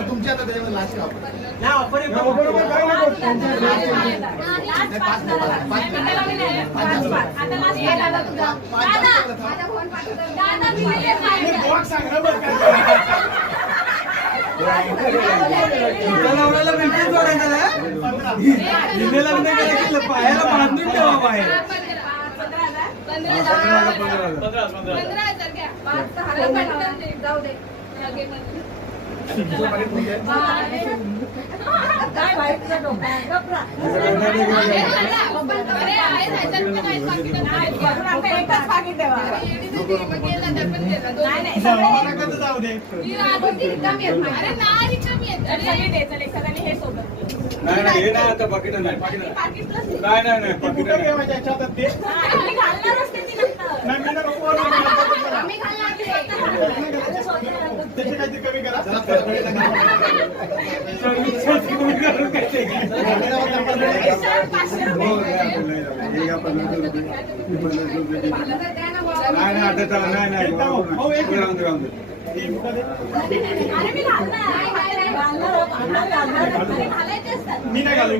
तुमच्या आता लास्ट पायाला बांधून ठेवा बाहेर. 15,000 जाऊ दे. काय वाईट हे सोबत नाही हे नाही आता पाकिट नाही नाही कमी करा. मी नाही घालू